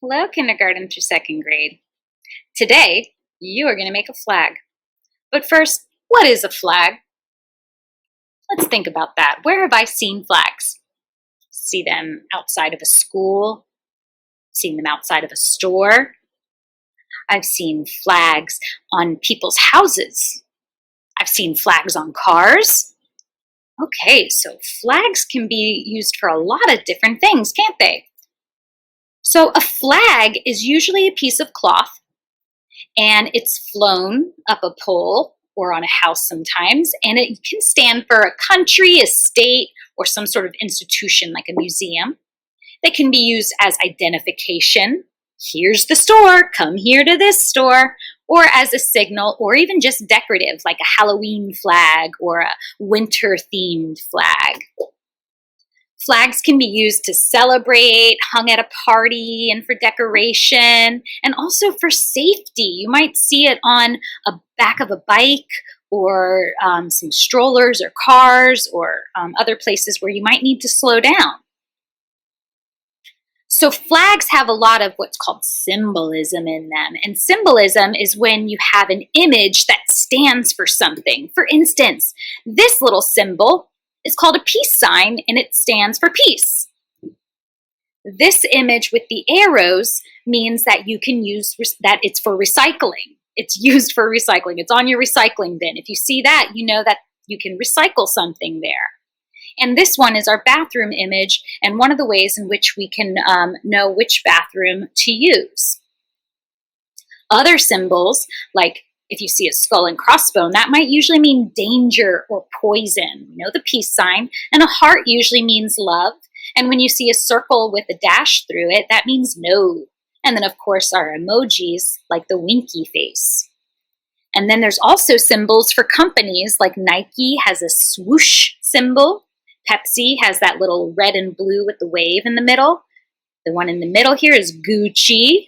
Hello, kindergarten through second grade. Today, you are going to make a flag. But first, what is a flag? Let's think about that. Where have I seen flags? See them outside of a school, seen them outside of a store. I've seen flags on people's houses. I've seen flags on cars. Okay, so flags can be used for a lot of different things, can't they? So a flag is usually a piece of cloth and it's flown up a pole or on a house sometimes, and it can stand for a country, a state, or some sort of institution like a museum. They can be used as identification. Here's the store, come here to this store, or as a signal, or even just decorative, like a Halloween flag or a winter-themed flag. Flags can be used to celebrate, hung at a party, and for decoration, and also for safety. You might see it on a back of a bike or some strollers or cars or other places where you might need to slow down. So flags have a lot of what's called symbolism in them. And symbolism is when you have an image that stands for something. For instance, this little symbol is called a peace sign, and it stands for peace. This image with the arrows means that you can use that it's for recycling. It's used for recycling. It's on your recycling bin. If you see that, you know that you can recycle something there. And this one is our bathroom image, and one of the ways in which we can know which bathroom to use. Other symbols, like if you see a skull and crossbone, that might usually mean danger or poison. You know, the peace sign. And a heart usually means love. And when you see a circle with a dash through it, that means no. And then, of course, our emojis, like the winky face. And then there's also symbols for companies, like Nike has a swoosh symbol. Pepsi has that little red and blue with the wave in the middle. The one in the middle here is Gucci.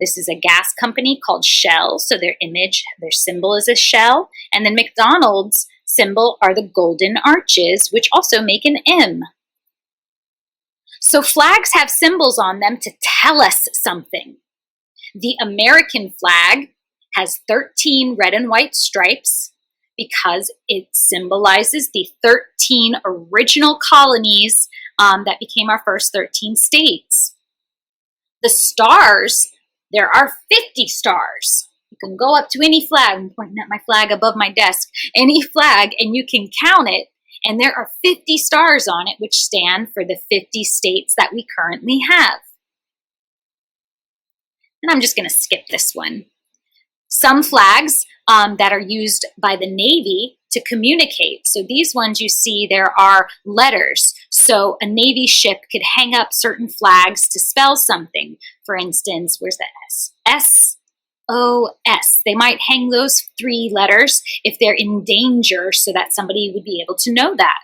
This is a gas company called Shell, so their image, their symbol is a shell. And then McDonald's symbol are the golden arches, which also make an M. So flags have symbols on them to tell us something. The American flag has 13 red and white stripes because it symbolizes the 13 original colonies that became our first 13 states. The stars, there are 50 stars. You can go up to any flag. I'm pointing at my flag above my desk. Any flag, and you can count it. And there are 50 stars on it, which stand for the 50 states that we currently have. And I'm just going to skip this one. Some flags that are used by the Navy to communicate. So these ones you see, there are letters. So a Navy ship could hang up certain flags to spell something. For instance, where's the S? S-O-S. They might hang those 3 letters if they're in danger so that somebody would be able to know that.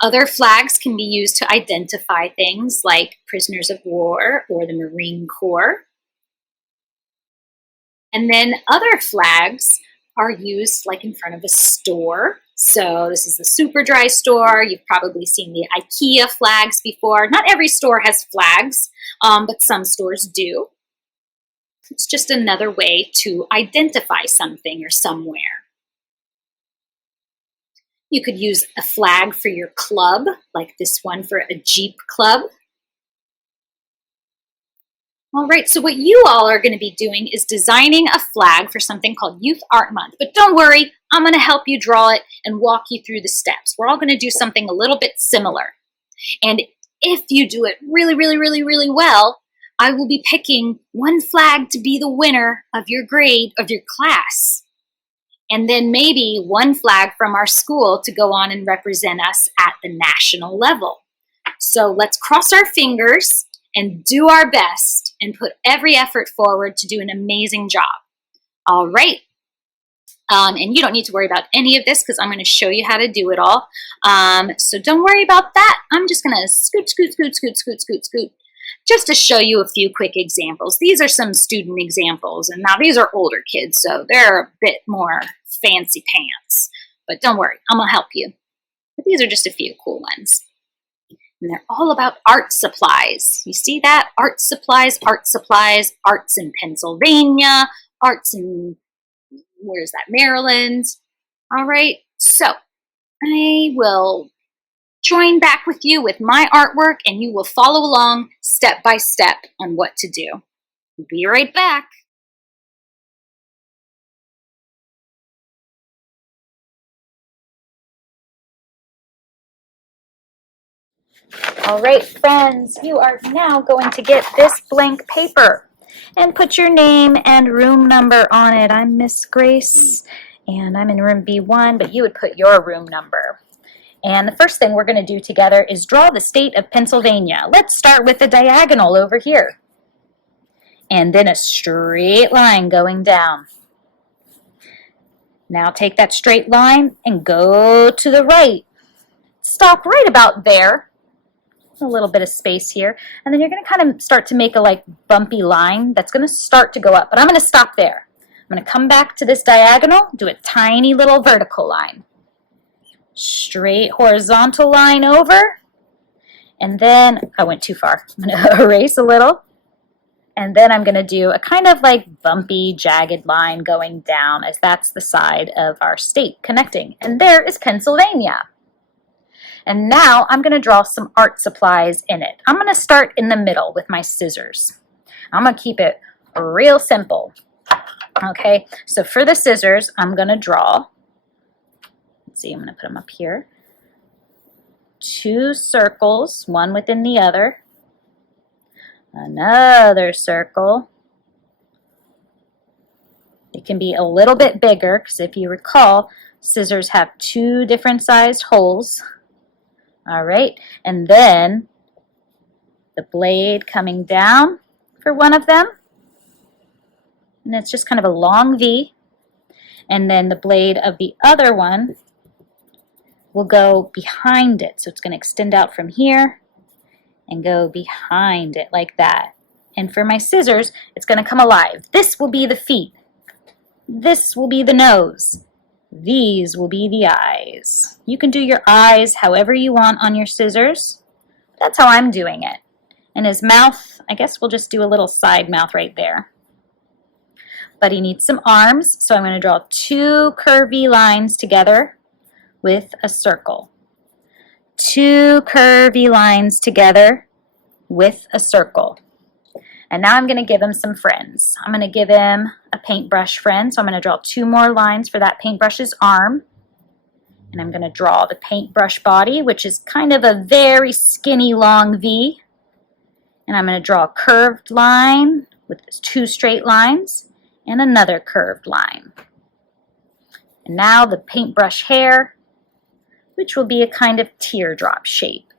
Other flags can be used to identify things like prisoners of war or the Marine Corps. And then other flags are used like in front of a store. So this is the Superdry store. You've probably seen the IKEA flags before. Not every store has flags, but some stores do. It's just another way to identify something or somewhere. You could use a flag for your club, like this one for a Jeep club. All right, so what you all are going to be doing is designing a flag for something called Youth Art Month. But don't worry, I'm going to help you draw it and walk you through the steps. We're all going to do something a little bit similar. And if you do it really, really, really, really well, I will be picking one flag to be the winner of your grade, of your class. And then maybe one flag from our school to go on and represent us at the national level. So let's cross our fingers and do our best and put every effort forward to do an amazing job. All right. And you don't need to worry about any of this because I'm going to show you how to do it all. So don't worry about that. I'm just going to scoot, scoot, scoot, scoot, scoot, scoot, scoot, just to show you a few quick examples. These are some student examples, and now these are older kids, so they're a bit more fancy pants. But don't worry, I'm going to help you. But these are just a few cool ones. And they're all about art supplies. You see that? Art supplies, arts in Pennsylvania, arts in, where's that, Maryland. All right, so I will join back with you with my artwork and you will follow along step by step on what to do. Be right back. All right, friends, you are now going to get this blank paper and put your name and room number on it. I'm Miss Grace, and I'm in room B1, but you would put your room number. And the first thing we're going to do together is draw the state of Pennsylvania. Let's start with a diagonal over here, and then a straight line going down. Now take that straight line and go to the right. Stop right about there. A little bit of space here, and then you're going to kind of start to make a bumpy line that's going to start to go up, but I'm going to stop there. I'm going to come back to this diagonal, do a tiny little vertical line, straight horizontal line over, and then I went too far. I'm going to erase a little, and then I'm going to do a kind of bumpy, jagged line going down, as that's the side of our state connecting, and there is Pennsylvania. And now I'm going to draw some art supplies in it. I'm going to start in the middle with my scissors. I'm going to keep it real simple. Okay, so for the scissors, I'm going to draw, let's see, I'm going to put them up here, 2 circles, one within the other, another circle. It can be a little bit bigger because if you recall, scissors have 2 different sized holes. All right, and then the blade coming down for one of them, and it's just kind of a long V, and then the blade of the other one will go behind it, so it's going to extend out from here and go behind it like that. And for my scissors, it's going to come alive. This will be the feet, this will be the nose, these will be the eyes. You can do your eyes however you want on your scissors. That's how I'm doing it. And his mouth, I guess we'll just do a little side mouth right there. But he needs some arms, so I'm going to draw 2 curvy lines together with a circle. 2 curvy lines together with a circle. And now I'm going to give him some friends. I'm going to give him a paintbrush friend. So I'm going to draw 2 more lines for that paintbrush's arm. And I'm going to draw the paintbrush body, which is kind of a very skinny long V. And I'm going to draw a curved line with 2 straight lines and another curved line. And now the paintbrush hair, which will be a kind of teardrop shape.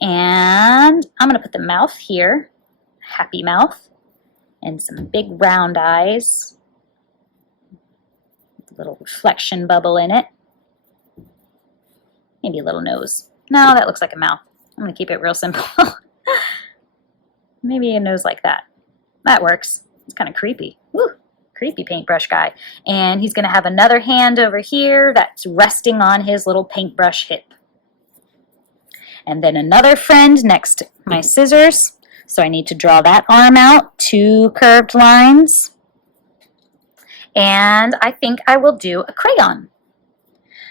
And I'm going to put the mouth here. Happy mouth, and some big round eyes, a little reflection bubble in it, maybe a little nose. No, that looks like a mouth. I'm going to keep it real simple. Maybe a nose like that. That works. It's kind of creepy. Woo, creepy paintbrush guy. And he's going to have another hand over here that's resting on his little paintbrush hip. And then another friend next to my scissors. So I need to draw that arm out, 2 curved lines. And I think I will do a crayon.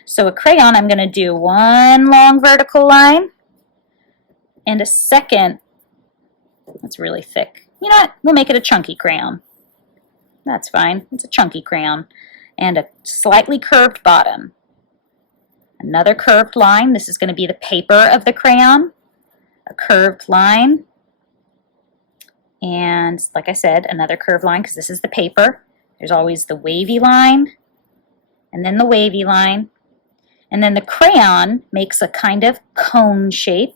So a crayon, I'm going to do 1 long vertical line and a second, that's really thick. You know what? We'll make it a chunky crayon. That's fine. It's a chunky crayon. And a slightly curved bottom. Another curved line. This is going to be the paper of the crayon. A curved line. And like I said, another curved line because this is the paper. There's always the wavy line and then the wavy line. And then the crayon makes a kind of cone shape.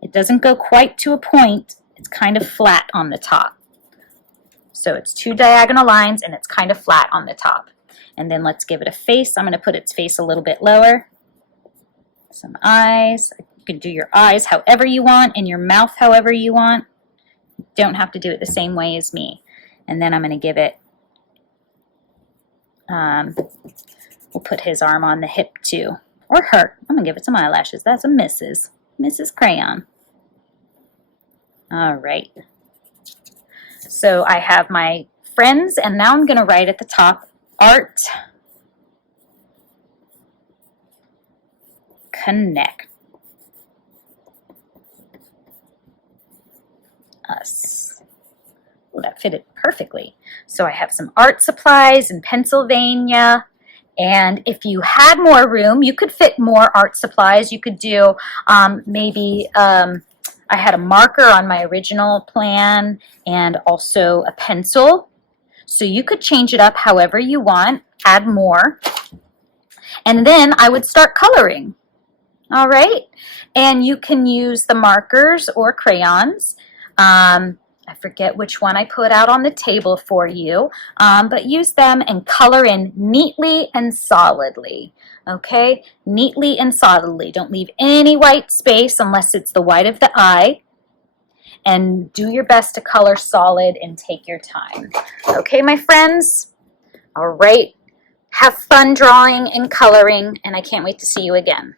It doesn't go quite to a point. It's kind of flat on the top. So it's 2 diagonal lines and it's kind of flat on the top. And then let's give it a face. I'm going to put its face a little bit lower. Some eyes. You can do your eyes however you want and your mouth however you want. Don't have to do it the same way as me. And then I'm going to give it, we'll put his arm on the hip too. or her. I'm going to give it some eyelashes. That's a Mrs. Mrs. Crayon. All right. So I have my friends, and now I'm going to write at the top, Art Connect Us. Well, that fitted perfectly. So I have some art supplies in Pennsylvania. And if you had more room, you could fit more art supplies. You could do maybe, I had a marker on my original plan and also a pencil. So you could change it up however you want, add more. And then I would start coloring. All right? And you can use the markers or crayons. I forget which one I put out on the table for you, but use them and color in neatly and solidly. Okay? Neatly and solidly. Don't leave any white space unless it's the white of the eye. And do your best to color solid and take your time. Okay, my friends? All right. Have fun drawing and coloring, and I can't wait to see you again.